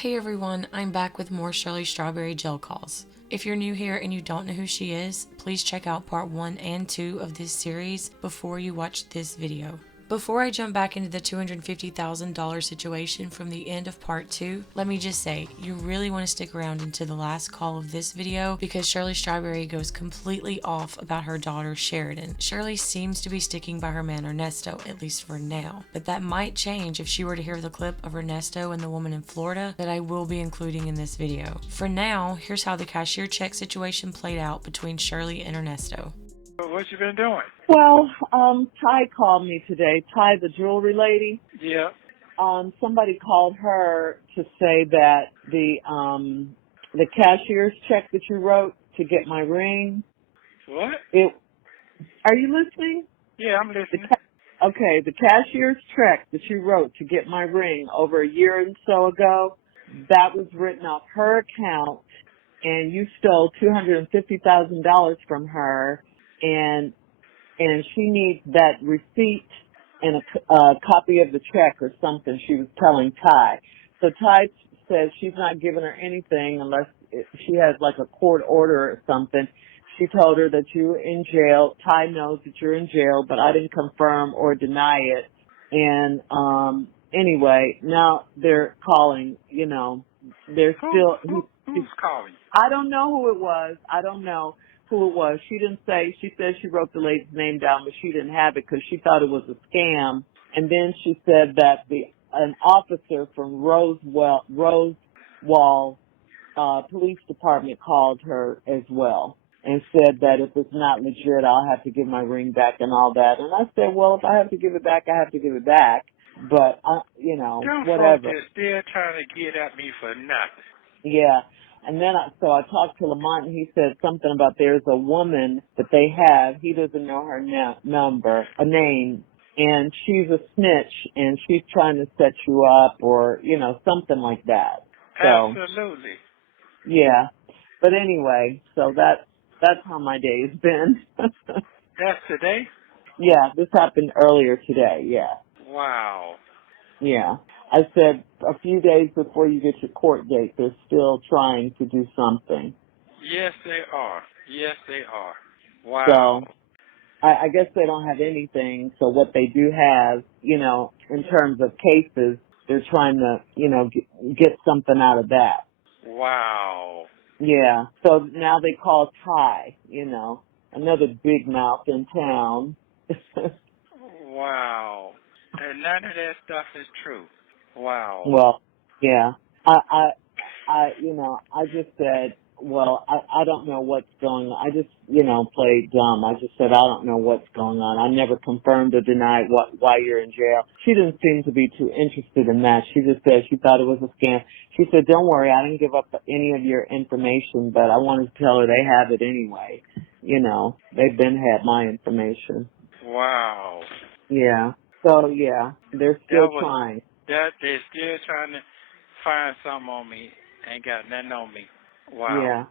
Hey everyone, I'm back with more Shirley Strawberry Jail Calls. If you're new here and you don't know who she is, please check out part 1 and 2 of this series before you watch this video. Before I jump back into the $250,000 situation from the end of part 2, let me just say, you really want to stick around into the last call of this video because Shirley Strawberry goes completely off about her daughter Sheridan. Shirley seems to be sticking by her man Ernesto, at least for now, but that might change if she were to hear the clip of Ernesto and the woman in Florida that I will be including in this video. For now, here's how the cashier check situation played out between Shirley and Ernesto. What you been doing? Well, Ty called me today. Ty, the jewelry lady. Yeah. Somebody called her to say that the cashier's check that you wrote to get my ring. What? Are you listening? Yeah, I'm listening. Okay, the cashier's check that you wrote to get my ring over a year and so ago, that was written off her account, and you stole $250,000 from her, and she needs that receipt and a copy of the check or something, she was telling Ty. So Ty says she's not giving her anything unless she has like a court order or something. She told her that you were in jail. Ty knows that you're in jail, but I didn't confirm or deny it. And anyway, now they're calling, they're still... Who's calling? I don't know who it was. I don't know who it was. She didn't say. She said she wrote the lady's name down, but she didn't have it because she thought it was a scam. And then she said that an officer from Rosewall Police Department called her as well and said that if it's not legit, I'll have to give my ring back and all that. And I said, well, if I have to give it back, I have to give it back. But, Them whatever. folks are still trying to get at me for nothing. Yeah. And then I talked to Lamont, and he said something about there's a woman that they have. He doesn't know her name, and she's a snitch, and she's trying to set you up or, something like that. So, absolutely. Yeah. But anyway, so that's how my day's been. That's today? Yeah, this happened earlier today, yeah. Wow. Yeah. I said a few days before you get your court date, they're still trying to do something. Yes, they are. Yes, they are. Wow. So I guess they don't have anything. So what they do have, in terms of cases, they're trying to, get something out of that. Wow. Yeah. So now they call Ty, another big mouth in town. Wow. And none of that stuff is true. Wow. Well, yeah. I just said, well, I don't know what's going on. I just, played dumb. I just said, I don't know what's going on. I never confirmed or denied why you're in jail. She didn't seem to be too interested in that. She just said she thought it was a scam. She said, don't worry, I didn't give up any of your information, but I wanted to tell her they have it anyway. They've had my information. Wow. Yeah. So, yeah, they're still trying. They're still trying to find something on me. Ain't got nothing on me. Wow. Yeah.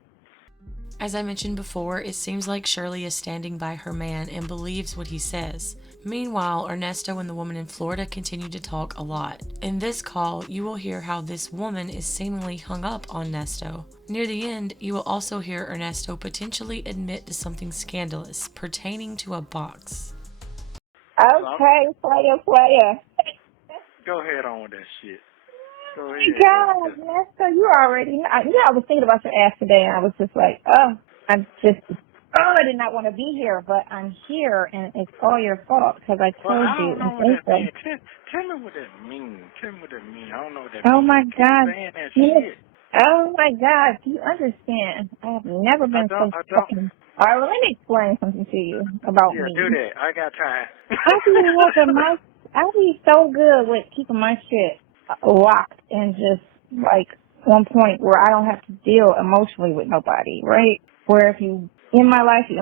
As I mentioned before, it seems like Shirley is standing by her man and believes what he says. Meanwhile, Ernesto and the woman in Florida continue to talk a lot. In this call, you will hear how this woman is seemingly hung up on Ernesto. Near the end, you will also hear Ernesto potentially admit to something scandalous pertaining to a box. Okay, player. Go ahead on with that shit. Go ahead. God, Ernesto, you already know. I was thinking about your ass today, and I was just like, I did not want to be here, but I'm here, and it's all your fault, because I told you. I don't know what that means. Tell me what that means. I don't know what that means. Oh, my God. Saying that shit. Oh, my God. Do you understand? I have never been so fucking... All right, well, let me explain something to you about me. Yeah, do that. I got time. I be so good with keeping my shit locked and just, like, one point where I don't have to deal emotionally with nobody, right? Where if you in my life, if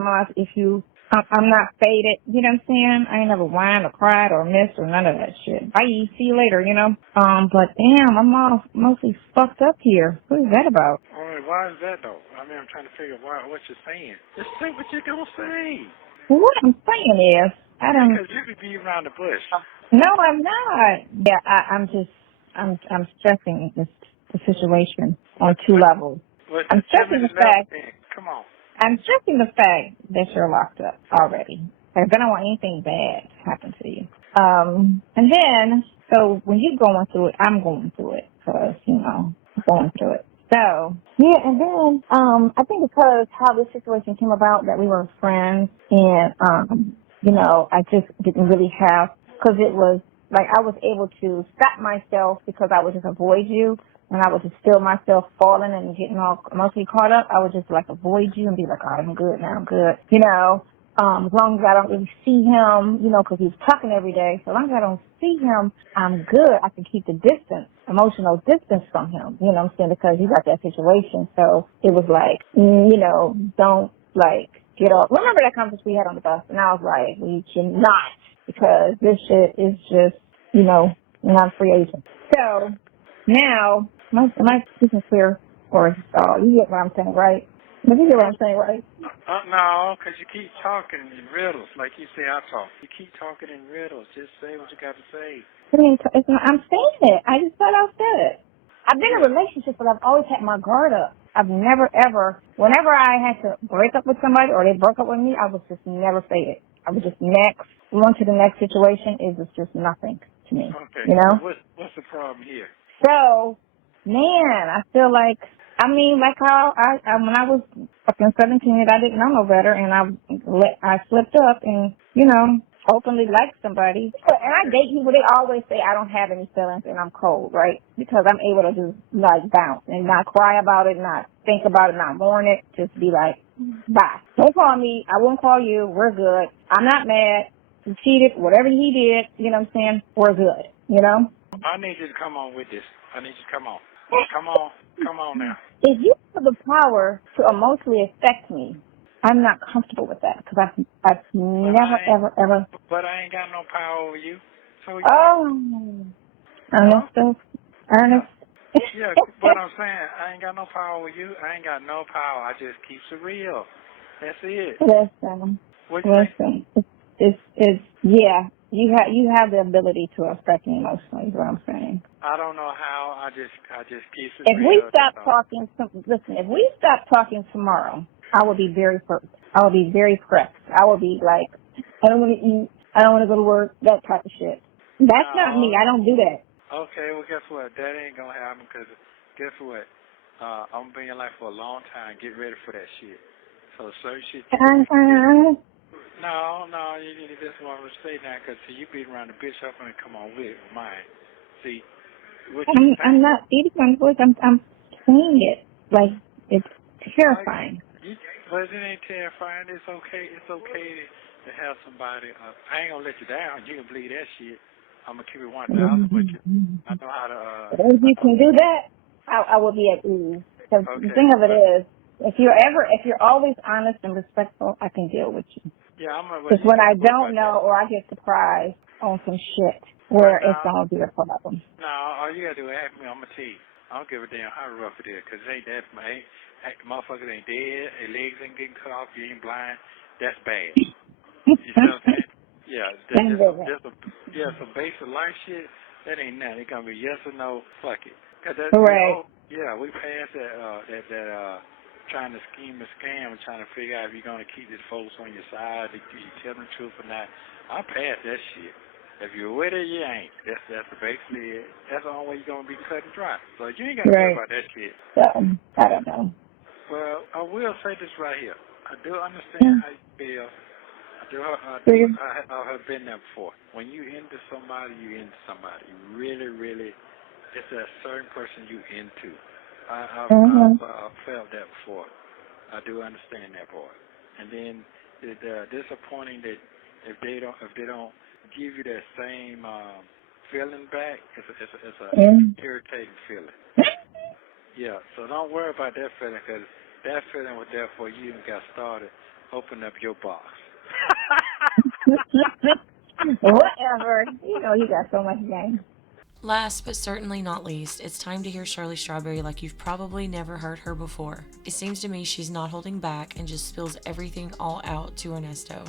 I'm not faded, you know what I'm saying? I ain't never whined or cried or missed or none of that shit. Bye, see you later, But damn, I'm all mostly fucked up here. What is that about? All right, why is that, though? I mean, I'm trying to figure out what you're saying. Just say what you're going to say. What I'm saying is, Because you could be around the bush. No, I'm not. Yeah, I'm stressing. the situation on two levels. I'm stressing the fact. Come on. I'm stressing the fact that you're locked up already. Like, I don't want anything bad to happen to you. And then, so when you're going through it, I'm going through it because, I'm going through it. So, yeah, and then, I think because how this situation came about, that we were friends, and, I just didn't really have, because it was, like, I was able to stop myself because I would just avoid you, and I would just feel myself falling and getting all emotionally caught up. I would just, like, avoid you and be like, oh, I'm good now, I'm good, as long as I don't really see him, because he's talking every day. So as long as I don't see him, I'm good. I can keep the distance, emotional distance from him, you know what I'm saying, because he got that situation. So it was like, don't, like, get off. Remember that conference we had on the bus? And I was like, we cannot, because this shit is just, not a free agent. So now, my speaking clear, or you get what I'm saying, right? You get what I'm saying, right? No, because you keep talking in riddles, like you say I talk. You keep talking in riddles. Just say what you got to say. I'm saying it. I just thought I said it. I've been in a relationship, but I've always had my guard up. I've never, ever, whenever I had to break up with somebody or they broke up with me, I was just never say it. I was just next, on to the next situation. It was just nothing to me. Okay. What's the problem here? So, man, I feel like, like how when I was fucking 17 and I didn't know no better, and I slipped up and, openly liked somebody. And I date people, they always say I don't have any feelings and I'm cold, right? Because I'm able to just, like, bounce and not cry about it, not think about it, not mourn it, just be like, bye. Don't call me, I won't call you, we're good. I'm not mad, he cheated, whatever he did, you know what I'm saying, we're good, I need you to come on with this. I need you to come on. Come on now. If you have the power to emotionally affect me, I'm not comfortable with that because I've never, ever. But I ain't got no power over you. So Ernest. Yeah, but I'm saying I ain't got no power over you. I ain't got no power. I just keeps it real. That's it. Listen. You have the ability to affect me emotionally. Is what I'm saying. I don't know how. I just keep it if real. If we stop talking tomorrow, I will be very hurt. I will be very pressed. I will be like, I don't want to eat. I don't want to go to work. That type of shit. That's not me. I don't do that. Okay, well, guess what? That ain't gonna happen because guess what? I'm gonna be in your life for a long time. Get ready for that shit. So certain shit. No, you just want to say that because you beat around the bitch up and come on with mine. See, I'm not beating my voice. I'm saying it like it's terrifying. But it ain't terrifying. It's okay. It's okay to have somebody. I ain't gonna let you down. You can believe that shit. I'm gonna keep it 1,000 with you. I know how to. If you can do that, I will be at ease. The thing of it is, if you're always honest and respectful, I can deal with you. Yeah, because when I don't know or I get surprised on some shit where it's gonna be a problem. No, all you gotta do is ask me. I'm gonna tell you. I don't give a damn how rough it is, because it ain't that. Motherfuckers ain't dead. Their legs ain't getting cut off. You ain't blind. That's bad. You see what I'm saying? Yeah, some basic life shit. That ain't nothing. It gonna be yes or no. Fuck it. Cause that's right. We passed that trying to scheme and scam and trying to figure out if you're gonna keep these folks on your side, if you tell them the truth or not. I passed that shit. If you're with it, you ain't. That's basically it. That's the only way you're gonna be cut and dry. So you ain't gotta worry about that shit. I don't know. Well, I will say this right here. I do understand how you feel. I have been there before. When you into somebody, you into somebody. You really, really, it's a certain person you into. I've felt that before. I do understand that part. And then the disappointing that if they don't give you that same feeling back, it's a irritating feeling. Yeah. So don't worry about that feeling, because that feeling was there for you and got started. Open up your box. Whatever. You got so much game. Last but certainly not least, it's time to hear Shirley Strawberry like you've probably never heard her before. It seems to me she's not holding back and just spills everything all out to Ernesto.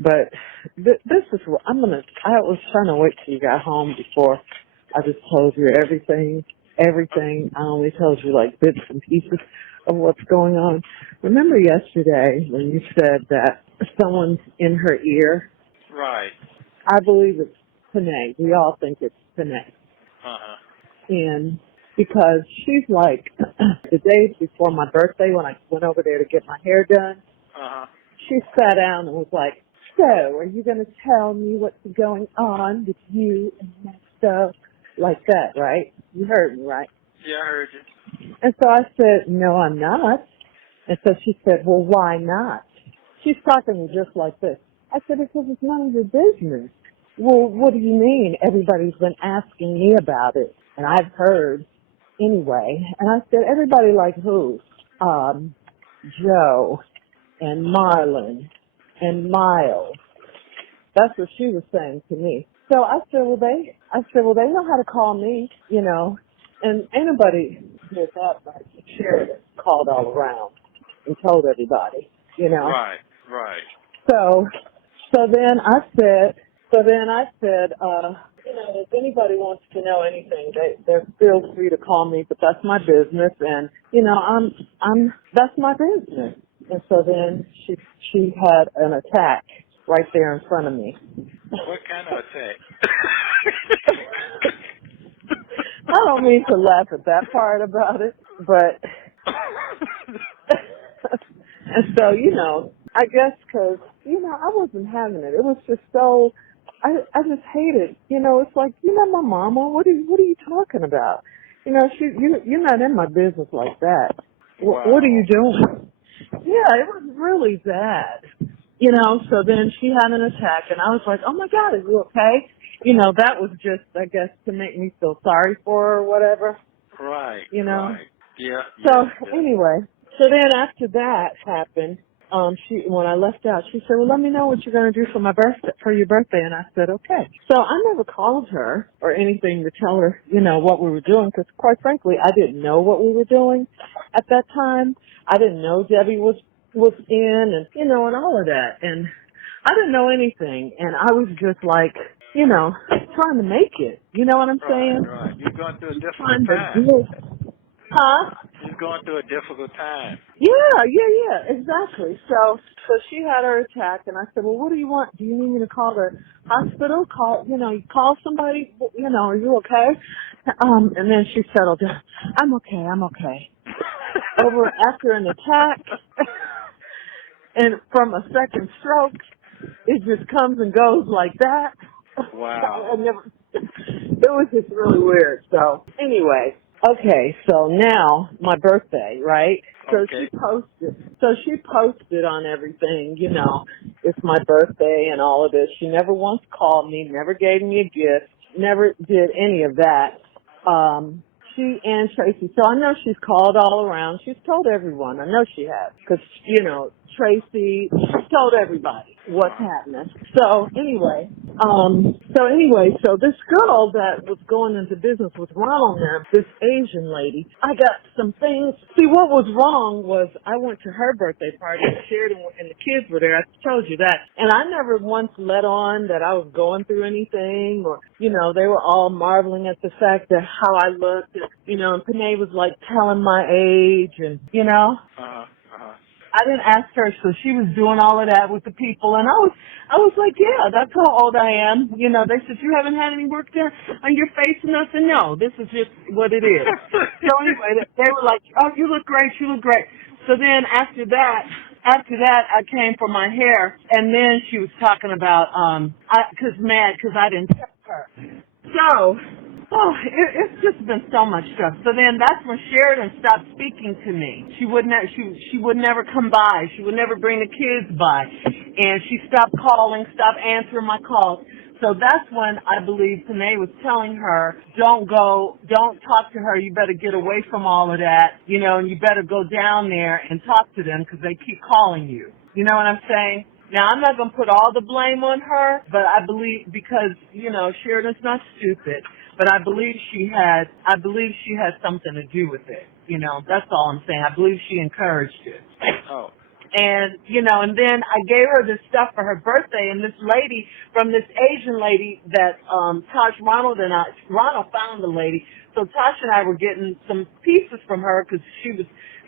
But this is what I was trying to wait till you got home before I just told you everything. everything. I only told you like bits and pieces of what's going on. Remember yesterday when you said that someone's in her ear? Right. I believe it's Panay. We all think it's Panay. Uh-huh. And because she's like, the days before my birthday when I went over there to get my hair done, Uh-huh. she sat down and was like, so are you going to tell me what's going on with you and that stuff? Like that, right? You heard me, right? Yeah, I heard you. And so I said, no, I'm not. And so she said, well, why not? She's talking to me just like this. I said, because it's none of your business. Well, what do you mean? Everybody's been asking me about it. And I've heard anyway. And I said, everybody like who? Joe and Marlon and Miles. That's what she was saying to me. So I said, well, they know how to call me, you know. And anybody with that, like Shirley, called all around and told everybody, you know. Right, right. So then I said, you know, if anybody wants to know anything, they're feel free to call me, but that's my business, and you know, that's my business. And so then she had an attack right there in front of me. What kind of attack? I don't mean to laugh at that part about it, but and so, you know, I guess because, you know, I wasn't having it. It was just so, I just hate it. You know, it's like, you know, my mama, what are you talking about? You know, you're not in my business like that. Wow. What are you doing? Yeah, it was really bad. You know, so then she had an attack, and I was like, oh, my God, is you okay? You know, that was just, I guess, to make me feel sorry for her or whatever. Right, you know? right. Yeah. So, yeah. anyway, so then after that happened, when I left out, she said, well, let me know what you're going to do for your birthday. And I said, okay. So I never called her or anything to tell her, you know, what we were doing, because quite frankly, I didn't know what we were doing at that time. I didn't know Debbie was in and, you know, and all of that. And I didn't know anything. And I was just like, you know, trying to make it. You know what I'm saying? Right. You're going through a difficult Trying to time. do it. Huh? She's going through a difficult time. Yeah, exactly. So she had her attack, and I said, well, what do you want? Do you need me to call the hospital? Call somebody, you know, are you okay? And then she settled down. I'm okay. After an attack, and from a second stroke, it just comes and goes like that. Wow. It was just really weird. So anyway, okay, so now my birthday, right? So Okay. she posted on everything, you know, it's my birthday and all of this. She never once called me, never gave me a gift, never did any of that. She and Tracy, so I know she's called all around. She's told everyone. I know she has, because, you know, Tracy, she told everybody what's happening. So anyway, so this girl that was going into business with Ronald there, this Asian lady, I got some things. See, what was wrong was I went to her birthday party and Sheridan and the kids were there. I told you that. And I never once let on that I was going through anything, or, you know, they were all marveling at the fact that how I looked, and, you know, and Panay was like telling my age and, you know. I didn't ask her, so she was doing all of that with the people, and I was like, yeah, that's how old I am. You know, they said, you haven't had any work done on your face and nothing? No, this is just what it is. So anyway, they were like, oh, you look great. So then after that, I came for my hair, and then she was talking about, cause I didn't tell her. So, it's just been so much stuff. So then that's when Sheridan stopped speaking to me. She would never come by. She would never bring the kids by. And she stopped calling, stopped answering my calls. So that's when I believe Panay was telling her, don't talk to her. You better get away from all of that, you know, and you better go down there and talk to them because they keep calling you. You know what I'm saying? Now, I'm not going to put all the blame on her, but I believe because, you know, Sheridan's not stupid, but I believe she had something to do with it. You know, that's all I'm saying. I believe she encouraged it. Oh. And, you know, and then I gave her this stuff for her birthday, and this lady, from this Asian lady that Ronald found the lady So Tasha and I were getting some pieces from her because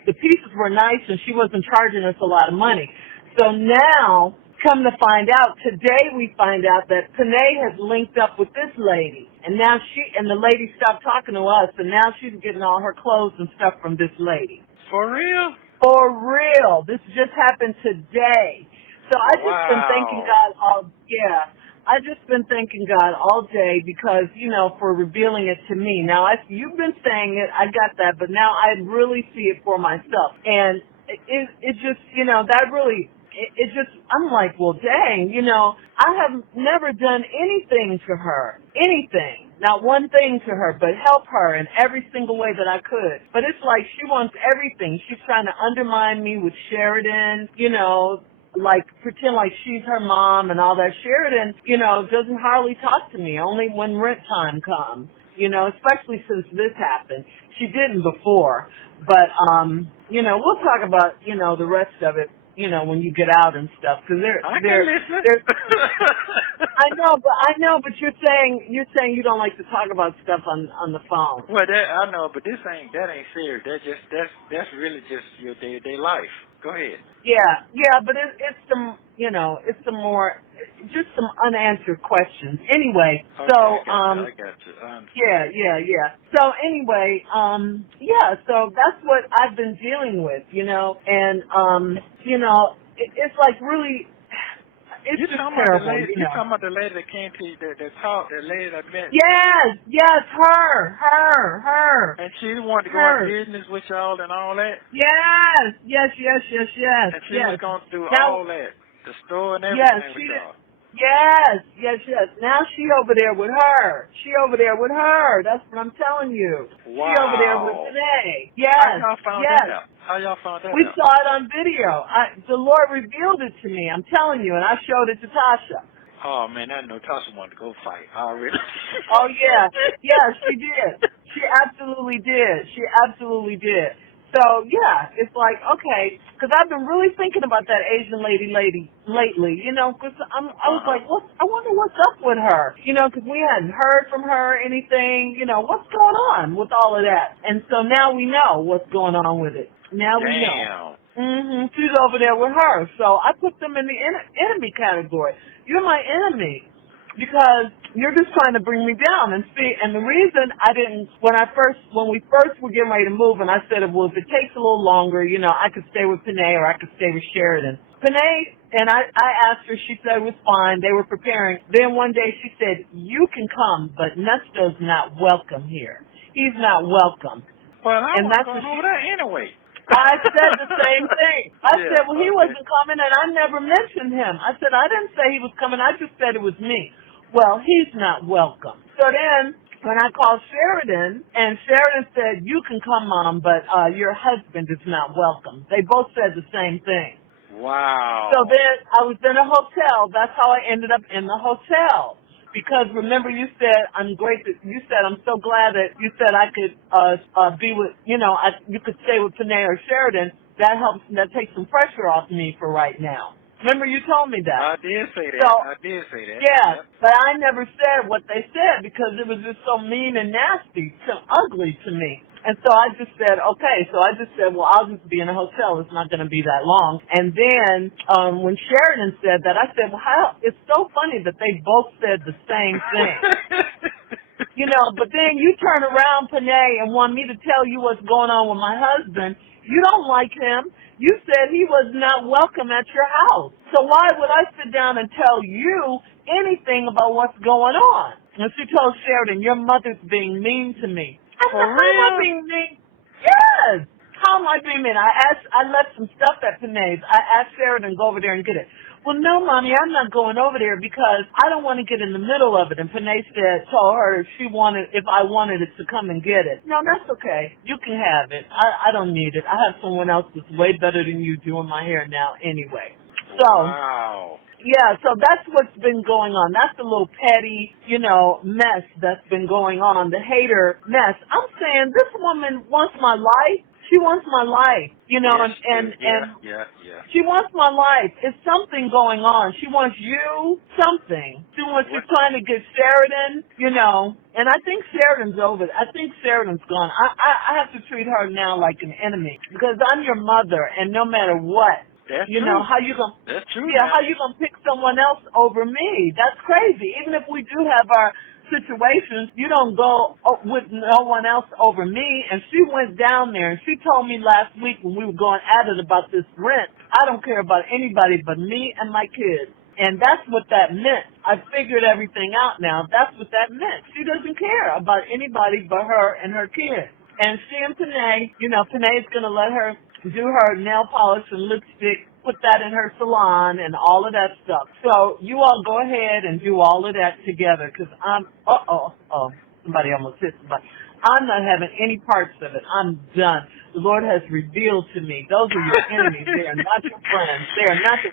the pieces were nice and she wasn't charging us a lot of money. So now, come to find out, today we find out that Panay has linked up with this lady. And now the lady stopped talking to us, and now she's getting all her clothes and stuff from this lady. For real? For real. This just happened today. So I just been thanking God I just been thanking God all day because, for revealing it to me. Now, you've been saying it, I got that, but now I really see it for myself. And it just, that really, I'm like, well, dang, I have never done anything to her. Anything. Not one thing to her, but help her in every single way that I could. But it's like she wants everything. She's trying to undermine me with Sheridan, like pretend like she's her mom and all that. Sheridan, doesn't hardly talk to me, only when rent time comes, especially since this happened. She didn't before, but, we'll talk about, the rest of it, when you get out and stuff, because I know, but you're saying you don't like to talk about stuff on the phone. Well, I know, but that ain't serious. That's really just your day-to-day life. Go ahead. Yeah, but it's some unanswered questions. Anyway, okay, so I got you. Yeah. So anyway, so that's what I've been dealing with, and it's like really. It's just terrible. You're talking about the lady that came to you, that talked, the lady that met. Yes, her. And she wanted to go in business with y'all and all that? Yes. And she was going to do all that, the store and everything with y'all. Yes. Now she over there with her. That's what I'm telling you. Wow. She over there with Panay. Yes. How y'all found that out? We saw it on video. The Lord revealed it to me. I'm telling you, and I showed it to Tasha. Oh, man, I know Tasha wanted to go fight already. Oh, yeah. Yeah, she did. She absolutely did. So, yeah, it's like, okay, because I've been really thinking about that Asian lady lately, because I was like, I wonder what's up with her, because we hadn't heard from her anything, what's going on with all of that? And so now we know what's going on with it. Now we know. She's over there with her. So I put them in the enemy category. You're my enemy because you're just trying to bring me down. And the reason I didn't, when we first were getting ready to move, and I said, well, if it takes a little longer, I could stay with Panay or I could stay with Sheridan. Panay, and I asked her, she said it was fine. They were preparing. Then one day she said, you can come, but Nesto's not welcome here. He's not welcome. Well, I was going over there anyway. I said the same thing. I said, well, he wasn't coming, and I never mentioned him. I said, I didn't say he was coming. I just said it was me. Well, he's not welcome. So then when I called Sheridan, and Sheridan said, you can come, Mom, but your husband is not welcome. They both said the same thing. Wow. So then I was in a hotel. That's how I ended up in the hotel. Because remember, you said I'm so glad that you said I could be with, you could stay with Panay or Sheridan. That takes some pressure off me for right now. Remember, you told me that. I did say that. Yeah, but I never said what they said because it was just so mean and nasty, so ugly to me. And so I just said, okay. So I just said, well, I'll just be in a hotel. It's not going to be that long. And then when Sheridan said that, I said, well, it's so funny that they both said the same thing. But then you turn around, Panay, and want me to tell you what's going on with my husband. You don't like him. You said he was not welcome at your house. So why would I sit down and tell you anything about what's going on? And she told Sheridan, your mother's being mean to me. For real? How am I being mean? Yes. How am I being mean? I left some stuff at Panay's. I asked Sheridan to go over there and get it. Well, no, Mommy, I'm not going over there because I don't want to get in the middle of it. And Panay told her if I wanted it to come and get it. No, that's okay. You can have it. I don't need it. I have someone else that's way better than you doing my hair now anyway. So. Wow. Yeah, so that's what's been going on. That's the little petty, mess that's been going on, the hater mess. I'm saying this woman wants my life. She wants my life, you know, Yes, and yeah. she wants my life. It's something going on. She wants you something. She's trying to get Sheridan, you know, and I think Sheridan's over. I think Sheridan's gone. I have to treat her now like an enemy because I'm your mother, and no matter what, That's you true. know, how you gonna? That's true. Yeah, man. how you gonna pick someone else over me? That's crazy. Even if we do have our situations, you don't go with no one else over me. And she went down there and she told me last week when we were going at it about this rent, I don't care about anybody but me and my kids. And that's what that meant. I figured everything out now. That's what that meant. She doesn't care about anybody but her and her kids. And she and Panay, you know, Panay's going to let her do her nail polish and lipstick, put that in her salon and all of that stuff. So you all go ahead and do all of that together because somebody almost hit somebody. I'm not having any parts of it. I'm done. The Lord has revealed to me, those are your enemies. They are not your friends. They are not your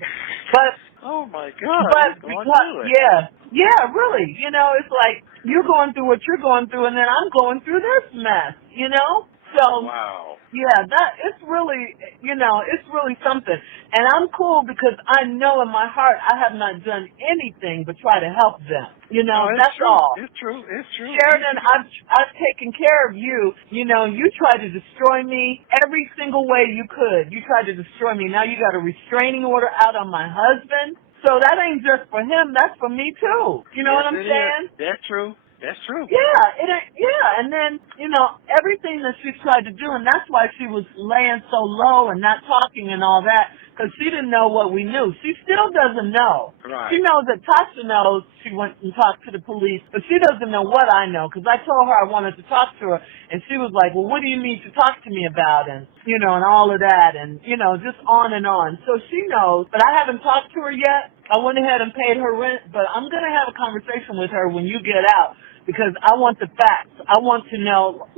But oh, my God. but because, yeah, really. You know, it's like you're going through what you're going through and then I'm going through this mess, you know? So, wow. Yeah, it's really, you know, it's really something. And I'm cool because I know in my heart I have not done anything but try to help them. You know, that's true. all. It's true. It's true. Sheridan, I've taken care of you. You know, you tried to destroy me every single way you could. You tried to destroy me. Now you got a restraining order out on my husband. So that ain't just for him. That's for me, too. You know what I'm saying? That's true. That's true. Yeah, and then, you know, everything that she tried to do, and that's why she was laying so low and not talking and all that, because she didn't know what we knew. She still doesn't know. Right. She knows that Tasha knows she went and talked to the police, but she doesn't know what I know, because I told her I wanted to talk to her, and she was like, well, what do you need to talk to me about, and, you know, and all of that, and, you know, just on and on. So she knows, but I haven't talked to her yet. I went ahead and paid her rent, but I'm going to have a conversation with her when you get out, because I want the facts. I want to know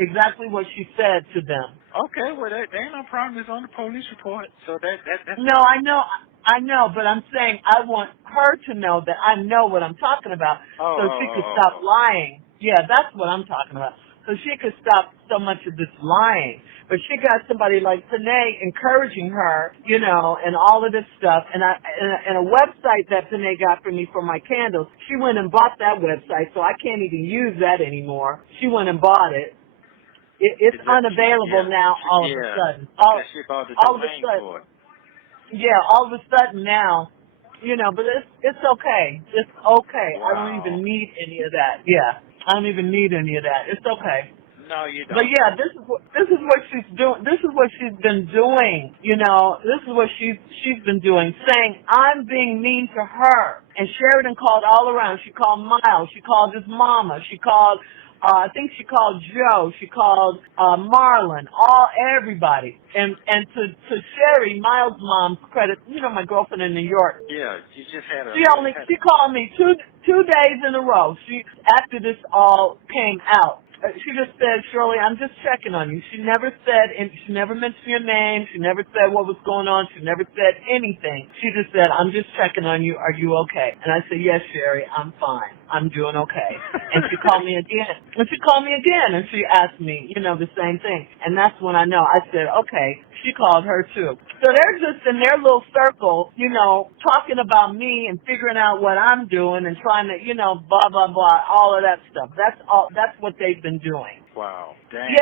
exactly what she said to them. Okay, well, there ain't no problem. It's on the police report. So that's No, I know, but I'm saying I want her to know that I know what I'm talking about, so she could stop lying. Yeah, that's what I'm talking about. So she could stop so much of this lying. But she got somebody like Panay encouraging her, you know, and all of this stuff. And a website that Panay got for me for my candles, she went and bought that website, so I can't even use that anymore. She went and bought it. It's unavailable now all of a sudden. All of a sudden. Yeah, all of a sudden now, you know, but it's okay. It's okay. Wow. I don't even need any of that. Yeah, I don't even need any of that. It's okay. No, you don't. But yeah, this is what she's doing. This is what she's been doing. You know, this is what she's been doing, saying I'm being mean to her. And Sheridan called all around. She called Miles. She called his mama. She called. I think she called Joe. She called Marlon. Everybody. And to Sherry, Miles' mom's credit. You know, my girlfriend in New York. Yeah, she just had a. She called me two days in a row. After this all came out. She just said, Shirley, I'm just checking on you. She never said, and she never mentioned your name. She never said what was going on. She never said anything. She just said, I'm just checking on you. Are you okay? And I said, yes, Sherry, I'm fine. I'm doing okay. And she called me again. And she asked me, you know, the same thing. And that's when I know. I said, okay. She called her too. So they're just in their little circle, you know, talking about me and figuring out what I'm doing and trying to, you know, blah, blah, blah, all of that stuff. That's what they've been doing. Wow. Dang.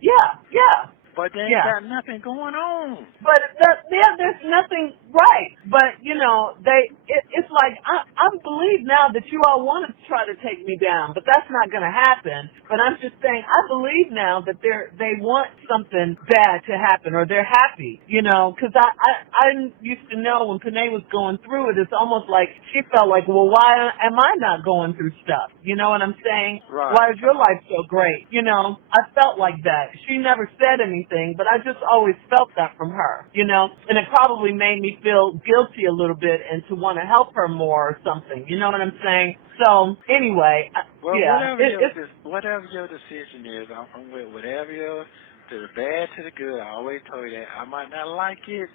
Yeah. But they ain't got nothing going on. But there's nothing right. But, you know, it's like, I believe now that you all want to try to take me down, but that's not going to happen. But I'm just saying, I believe now that they want something bad to happen, or they're happy, you know, because I used to know when Panay was going through it, it's almost like she felt like, well, why am I not going through stuff? You know what I'm saying? Right. Why is your life so great? You know, I felt like that. She never said anything, but I just always felt that from her, you know, and it probably made me feel guilty a little bit and to want to help her more or something. You know what I'm saying? So anyway, well, yeah. Whatever your decision is, I'm with whatever to the bad, to the good. I always told you that. I might not like it,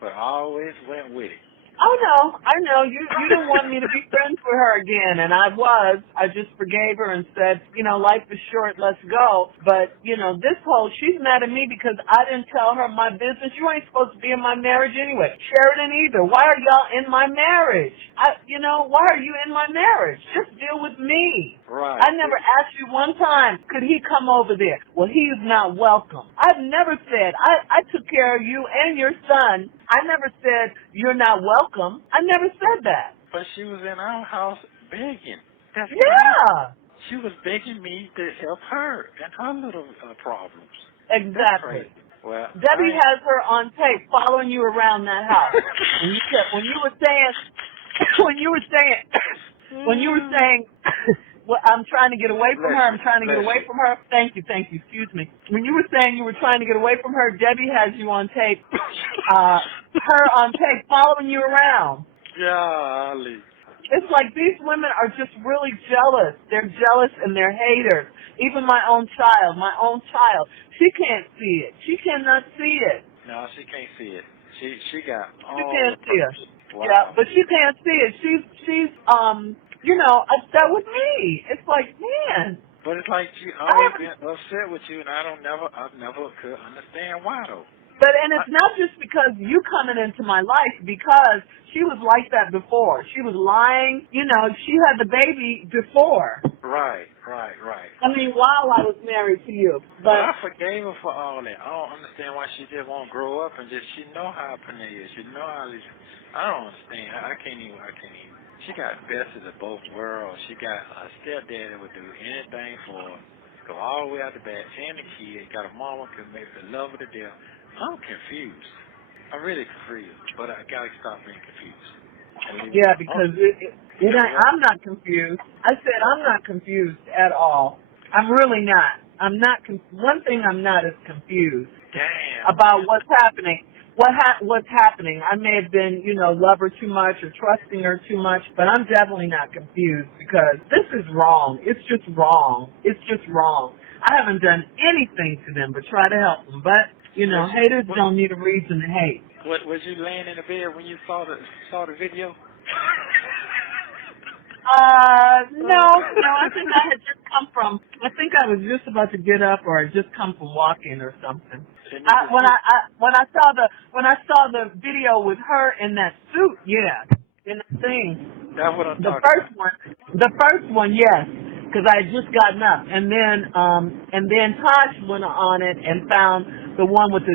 but I always went with it. Oh no, I know. You didn't want me to be friends with her again, and I was. I just forgave her and said, life is short, let's go. But, this whole, she's mad at me because I didn't tell her my business. You ain't supposed to be in my marriage anyway. Sheridan either. Why are y'all in my marriage? Why are you in my marriage? Just deal with me. Right. I never asked you one time, could he come over there? Well, he is not welcome. I've never said, I took care of you and your son. I never said, you're not welcome. I never said that. But she was in our house begging. That's yeah. crazy. She was begging me to help her and her little problems. Exactly. Well, Debbie has her on tape following you around that house. when you were saying, well, I'm trying to get away from her. I'm trying to get away from her. Thank you. Excuse me. When you were saying you were trying to get away from her, Debbie has you on tape, her on tape following you around. Golly. It's like these women are just really jealous. They're jealous and they're haters. Even my own child, she can't see it. She cannot see it. No, she can't see it. She got all She can't see it. Wow. Yeah, but she can't see it. She's upset with me. It's like, man. But it's like she always been upset with you, and I never could understand why though. And it's not just because you coming into my life, because she was like that before. She was lying. She had the baby before. Right. I mean, while I was married to you. But I forgave her for all that. I don't understand why she just won't grow up and she know how Panay is. She know how this. I don't understand. I can't even. She got best of the both worlds. She got a stepdad that would do anything for her. Go all the way out the back, and the kid. Got a mama who make the love of the deal. I'm confused. I'm really confused, but I gotta stop being confused. Yeah, because I'm not confused. I said I'm not confused at all. I'm really not. I'm not. One thing I'm not is confused. Damn. About what's happening. What's happening? I may have been, love her too much or trusting her too much, but I'm definitely not confused because this is wrong. It's just wrong. I haven't done anything to them but try to help them, but. Haters don't need a reason to hate. Was you laying in the bed when you saw the video? No. I think I had just come from. I think I was just about to get up, or I just come from walking or something. When I saw the video with her in that suit, yeah, in the thing. That's what I'm talking about. The first one, yes. Because I had just gotten up, and then Tosh went on it and found the one with the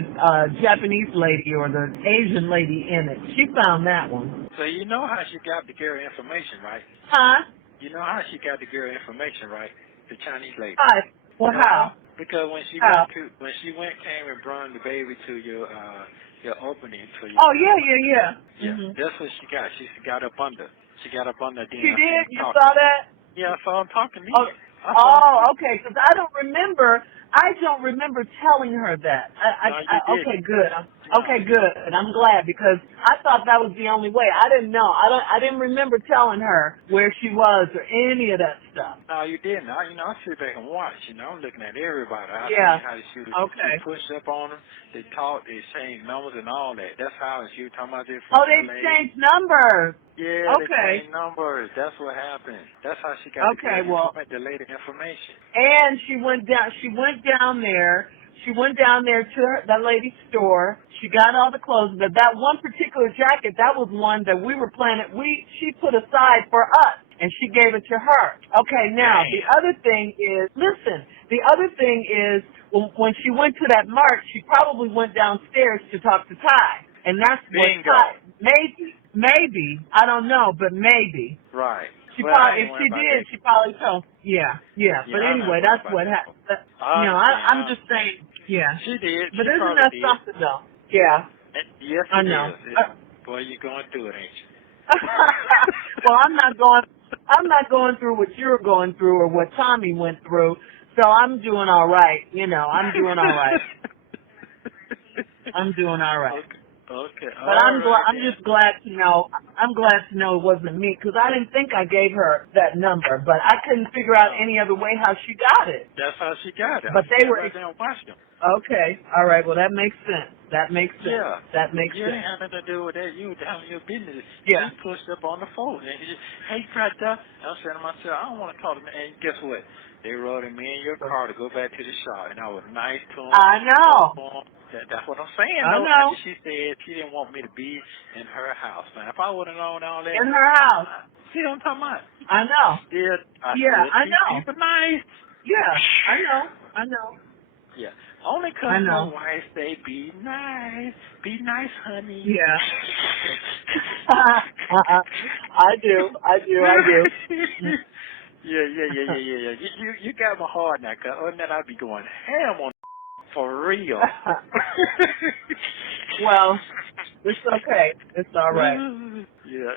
Japanese lady or the Asian lady in it. She found that one. So you know how she got the girl information, right? Huh? You know how she got the girl information, right? The Chinese lady. Hi. Well, how? Because when she came and brought the baby to your opening to your. Oh yeah. Yeah, that's what she got. She got up under. She got up under. She did. You saw that? Yeah, so I'm talking to you. Okay, because I don't remember telling her that. Okay, good. Okay, good. I'm glad because I thought that was the only way. I didn't know. I didn't remember telling her where she was or any of that stuff. No, you didn't. I sit back and watch. I'm looking at everybody. I see how they shoot. Okay. They push up on them. They talk. They exchange numbers and all that. That's how she was talking about this. Oh, they exchanged numbers. Yeah, okay. They exchanged numbers. That's what happened. That's how she got the later information. And she went down there. She went down there to that lady's store. She got all the clothes, but that one particular jacket, that was one that we were planning. She put aside for us, and she gave it to her. Okay, now the other thing is, when she went to that march, she probably went downstairs to talk to Ty, and that's what Ty. Maybe I don't know, but maybe. Right. She probably told. Yeah. But anyway, that's what happened. I'm just saying. Yeah. She did. But isn't that something though? Yeah. Yes, I know. Boy, you're going through it, ain't you? Well, I'm not going through what you're going through or what Tommy went through. So I'm doing all right. I'm doing all right. I'm doing all right. Okay. But I'm just glad to know. I'm glad to know it wasn't me because I didn't think I gave her that number, but I couldn't figure out any other way how she got it. That's how she got it. But they were right there and watched them. okay. All right. Well, that makes sense. That makes sense. Yeah. That makes You sense. didn't have nothing to do with that. You were down in your business. Yeah. He pushed up on the phone and he just, hey, brother. I'm saying to myself, I don't want to call him. And guess what? They rode me in your car to go back to the shop, and I was nice to him. I know. That's what I'm saying. I know. She said she didn't want me to be in her house. Now, if I would have known all that. In her house. See what I'm talking about? I know. I know. People nice. Yeah, I know. Yeah. Only because my wife say, be nice. Be nice, honey. Yeah. I do. Yeah. You got my heart now, because other than that, I'd be going ham on for real. Well, it's okay. It's all right. Yeah,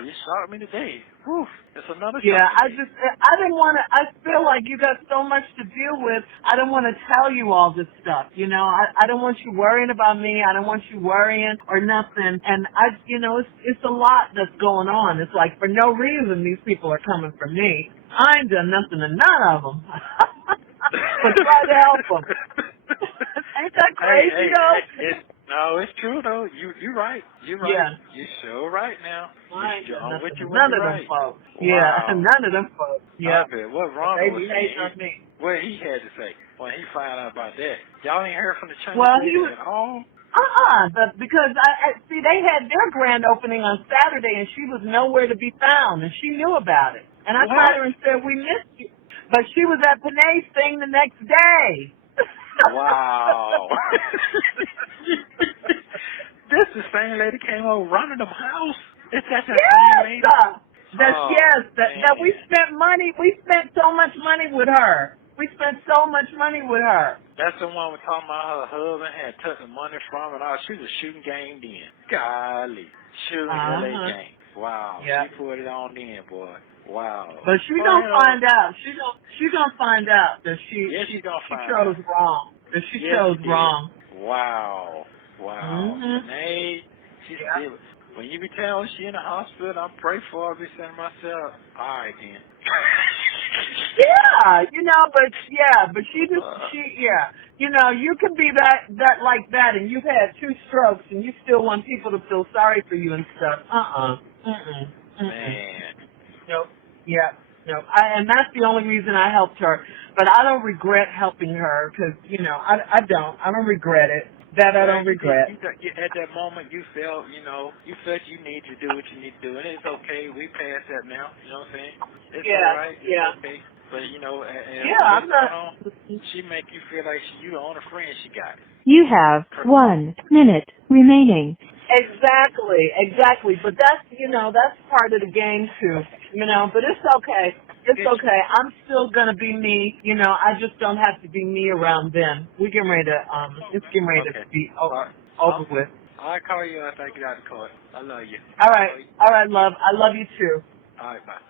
you shocked me today. Whew, it's another Yeah, shock. I didn't want to, I feel like you got so much to deal with. I don't want to tell you all this stuff, you know. I don't want you worrying about me. I don't want you worrying or nothing. And it's a lot that's going on. It's like for no reason these people are coming for me. I ain't done nothing to none of them. But try to help them. Ain't that crazy, though? No, it's true though. You're right. You're right. Yeah. You're so right now. None of them folks. Wow. Yeah, none of them folks. Yeah. What Ron was saying? On me. What he had to say when he found out about that. Y'all ain't heard from the Chinese at all? Because I see they had their grand opening on Saturday and she was nowhere to be found and she knew about it. And I called her and said, we missed you. But she was at Panay's thing the next day. Wow. This the same lady came over running the house. Is that the same lady? That we spent money. We spent so much money with her. That's the one we're talking about. Her husband had took the money from and all. She was shooting game then. Golly. Shooting LA game. Wow. Yep. She put it on then, boy. Wow. But she's gonna find out. She's gonna find out that she chose wrong. That she chose wrong. Wow. Hey, when you be telling she in the hospital, I pray for her. I be saying to myself, all right then. But you can be that like that, and you've had 2 strokes, and you still want people to feel sorry for you and stuff. Man. Nope. Yeah. No. And that's the only reason I helped her. But I don't regret helping her because, I don't regret it. That I don't regret. At that moment, you felt you need to do what you need to do. And it's okay. We passed that now. You know what I'm saying? It's all right. It's okay. But, I'm not. She make you feel like you the only friend she got. You have 1 minute remaining. Exactly. But that's part of the game too. But it's okay. It's okay. I'm still gonna be me. I just don't have to be me around them. We're getting ready to it's getting ready to be over with. I'll call you after I get out of the court. I love you. All right, love. I love you too. All right, bye.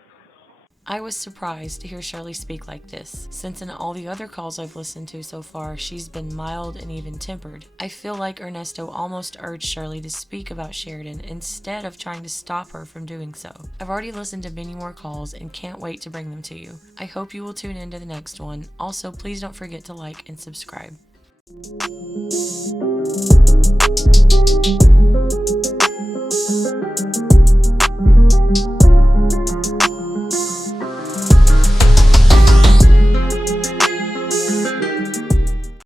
I was surprised to hear Shirley speak like this, since in all the other calls I've listened to so far, she's been mild and even tempered. I feel like Ernesto almost urged Shirley to speak about Sheridan instead of trying to stop her from doing so. I've already listened to many more calls and can't wait to bring them to you. I hope you will tune in to the next one. Also, please don't forget to like and subscribe.